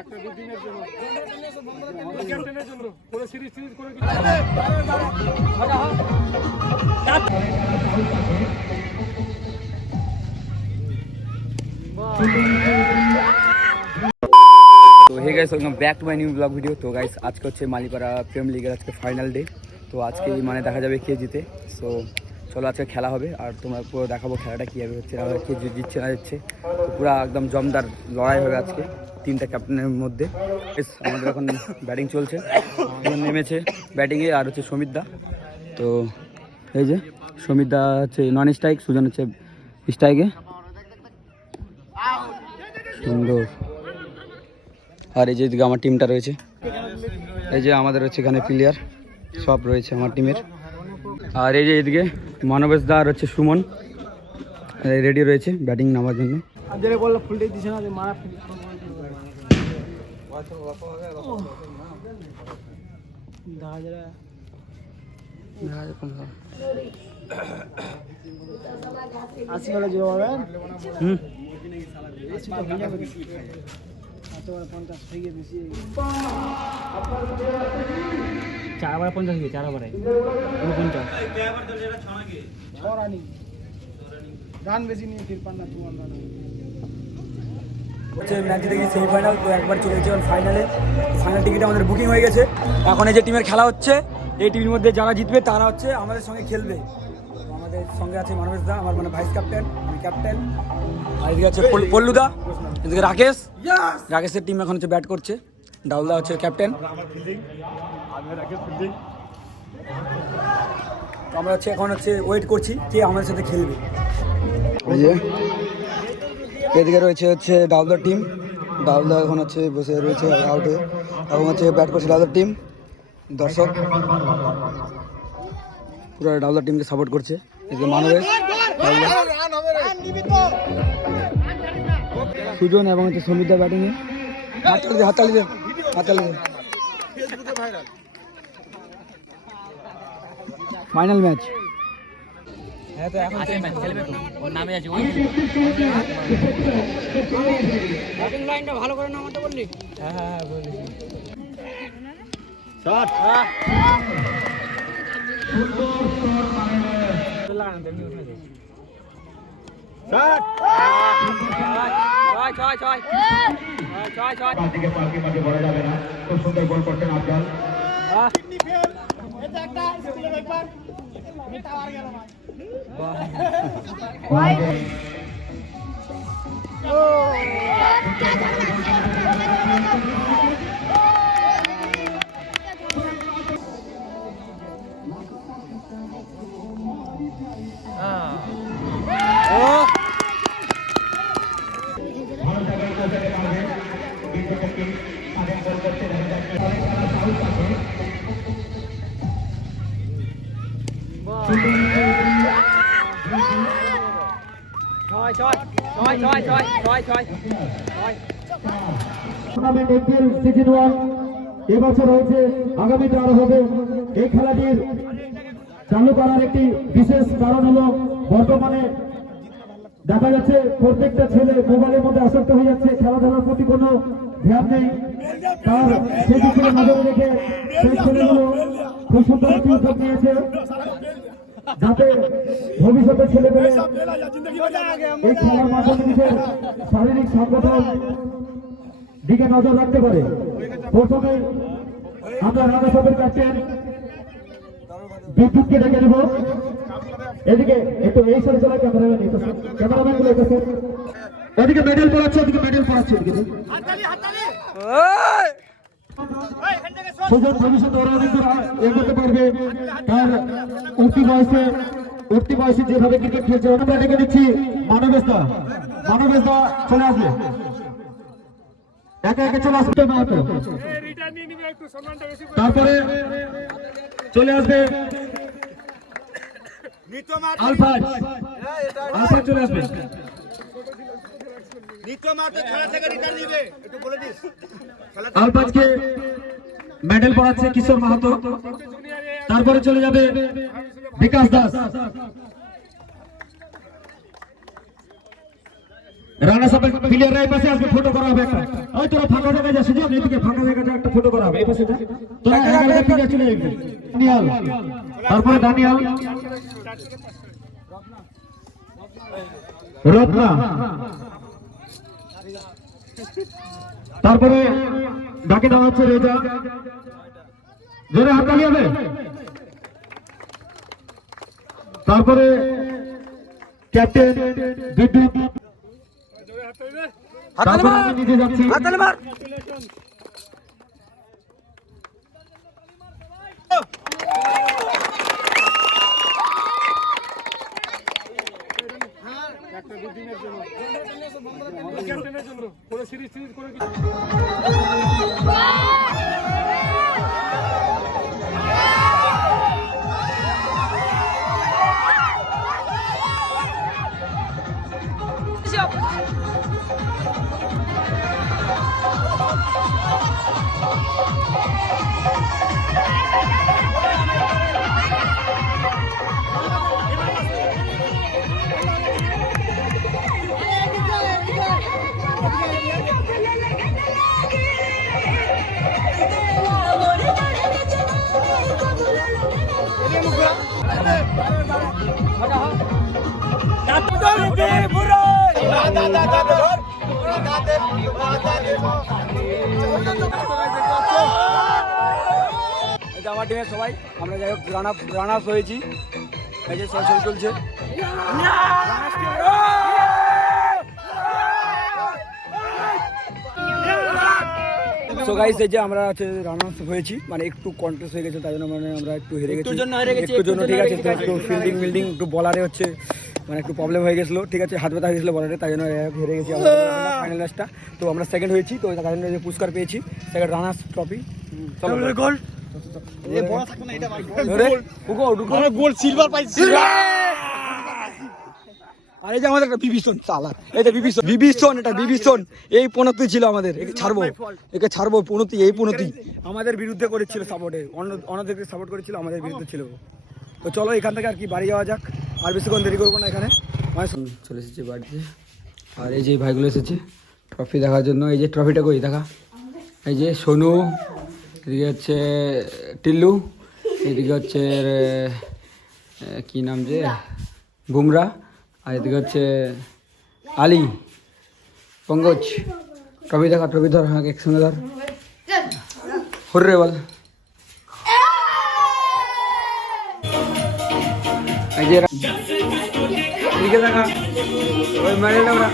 তো hey guys, welcome back to my new vlog video. তো guys, আজকে হচ্ছে মালিপাড়া প্রিমিয়ার লিগের আজকে ফাইনাল ডে। তো আজকে মানে দেখা যাবে কে জিতে। সো চলো আজকে খেলা হবে, আর তোমরা পুরো দেখাবো খেলাটা কীভাবে হচ্ছে, কে জিতছে না জিতছে। তো পুরো একদম জমদার লড়াই হবে আজকে তিনটা ক্যাপ্টেনের মধ্যে। আমাদের এখন ব্যাটিং চলছে, নেমেছে ব্যাটিংয়ে আর হচ্ছে সমিতদা। তো এই যে সমিতদা হচ্ছে নন স্ট্রাইক, সুজন হচ্ছে স্ট্রাইকে। সুন্দর। আর এই যে এদিকে আমার টিমটা রয়েছে, এই যে আমাদের হচ্ছে এখানে প্লেয়ার সব রয়েছে আমার টিমের। আর এই যে এদিকে মানবেশ দা আর হচ্ছে সুমন রেডি রয়েছে ব্যাটিং নামার জন্য। চার ওভারে 50 গিয়ে 4 ওভারে 49 রান বেশি নিয়ে ফির পান্না চুয়ান রান হচ্ছে ম্যাচ জিতে গিয়ে সেমিফাইনাল। তো একবার চলে গেছে ফাইনালে, ফাইনাল টিকিট আমাদের বুকিং হয়ে গেছে। এখন এই যে টিমের খেলা হচ্ছে, এই টিমের মধ্যে যারা জিতবে তারা হচ্ছে আমাদের সঙ্গে খেলবে। আমাদের সঙ্গে আছে মানবেশ দা, আমার মানে ভাইস ক্যাপ্টেন, আমি ক্যাপ্টেন। আর এদিকে আছে পল্লুদা, এদিকে রাকেশের টিম এখন হচ্ছে ব্যাট করছে, ডাউলদা হচ্ছে ক্যাপ্টেন। আমরা হচ্ছে এখন হচ্ছে ওয়েট করছি কে আমাদের সাথে খেলবে। এদিকে রয়েছে হচ্ছে ডাউলদার টিম, ডাউলদা এখন হচ্ছে বসে রয়েছে আউটে, এবং হচ্ছে ব্যাট করছে ডাউলদার টিম। দর্শক পুরো ডাউলদার টিমকে সাপোর্ট করছে। এদিকে মানবেশ, সুজন এবং হচ্ছে সমিতদা ব্যাটিংয়ে। হাততালি দে। Final match. হ্যাঁ, তো এখন ম্যাচ খেলবে তো, ওর নামে আছে ওই ব্যাটিং লাইনটা ভালো করে নামাতে বললি। হ্যাঁ বলি শট লাগান তুমি উঠে দে শট ছয় পার্টিকে মাঠে বলা যাবে না। খুব সুন্দর গোল করতেন আফজাল। এটা একটা স্কুলের একবার এটা আর গেল না। এবছর হয়েছে, আগামীতে আরো হবে। এই খেলাটির চালু করার একটি বিশেষ কারণ হলো বর্তমানে দেখা যাচ্ছে প্রত্যেকটা ছেলে মোবাইলের মধ্যে আসক্ত হয়ে যাচ্ছে, খেলাধুলার প্রতি কোনো ধ্যান নেই। তার সেই দিকে নজরে রেখে সেই ছেলেগুলো খুব সুন্দর একটি উদ্যোগ নিয়েছে, যাতে ভবিষ্যতের ছেলেমেয়ে এই খেলার মাধ্যমে নিজের শারীরিক সংগঠন দিকে নজর রাখতে পারে। প্রথমে আমরা রানাসাপের ক্যাপ্টেন বিদ্যুৎকে ডেকে দেব। এদিকে একটু এই সাইড চলে ক্যামেরাম্যান গুলো এদিকে মেডেল পড়াচ্ছে, ওদিকে মেডেল পড়াচ্ছে। সুযোগ ভবিষ্যতে ওরা অনেক দূর এগোতে পারবে। তার উঠতি বয়সে যেভাবে ক্রিকেট খেলছে, আমরা ডেকে দিচ্ছি মানবেশ দা চলে আসবে, একে একে চলে আসবে। তারপরে চলে আসবে আলফাজ চলে আসবে। আলফাজকে মেডেল পড়াচ্ছে কিশোর মাহাতো। তারপরে চলে যাবে বিকাশ দাস। রানা সাহেব প্লেয়াররা এই পাশে আসবে, ফটো করা হবে একটা। ওই তোরা ফাঁকা জায়গায় যা, সুযোগ এদিকে ফাঁকা জায়গায় যা, একটা ফটো করা হবে এই পাশে যা। তোরা 11 প্লেয়ার চলে আসবে। দানিয়াল, তারপরে দানিয়াল, রত্না, তারপরে ডাকে দেওয়া হচ্ছে রেজা। জোরে হাততালি হবে। তারপরে ক্যাপ্টেন বিদ্যুৎ, তারপরে আমি নিজে যাচ্ছি। আমার টিমের সবাই আমরা যাই হোক রান আপ হয়েছি। এই যে ছবি চলছে। সো গাইস, এই যে আমরা রান আপ হয়েছি, মানে একটু কন্টেস্ট হয়ে গেছে, তাই জন্য মানে আমরা একটু হেরে গেছি। একটু জন্য ঠিক আছে, একটু ফিল্ডিং একটু বলারে হচ্ছে মানে একটু প্রবলেম হয়ে গেছিলো, ঠিক আছে, হাত ব্যথা হয়ে গেছিলো বলারে, তাই জন্য হেরে গেছি আমরা ফাইনাল ম্যাচটা। তো আমরা সেকেন্ড হয়েছি, তো তাই জন্য পুরস্কার পেয়েছি, সেকেন্ড রানার্স ট্রফি। চলো গোল গোল সিলভার পাইছি। আর এই যে আমাদের একটা বিভীষণ চালা, এটা বিভীষণ এটা বিভীষণ, এই পনতি ছিল আমাদের, একে ছাড়বো পনতি, এই পনতি আমাদের বিরুদ্ধে করেছিল সাপোর্টে, অন্যদেরকে সাপোর্ট করেছিল, আমাদের বিরুদ্ধে ছিল। তো চলো এখান থেকে আর কি বাড়ি যাওয়া যাক, আর বেশিক্ষণ দেরি করবো না এখানে। চলে এসেছি বাড়িতে, আর এই যে ভাইগুলো এসেছে ট্রফি দেখার জন্য। এই যে ট্রফিটা কই দেখা, এই যে সোনু, এদিকে হচ্ছে টিল্লু, এদিকে হচ্ছে কি নাম যে বুমরা, আর এদিকে হচ্ছে আলী, পঙ্কজ। ট্রফি দেখা, ট্রফি ধর, হ্যাঁ একসঙ্গে ধর, হুররে বল। এই যে এদিকে দেখা, ওই মেডেলটা ওরা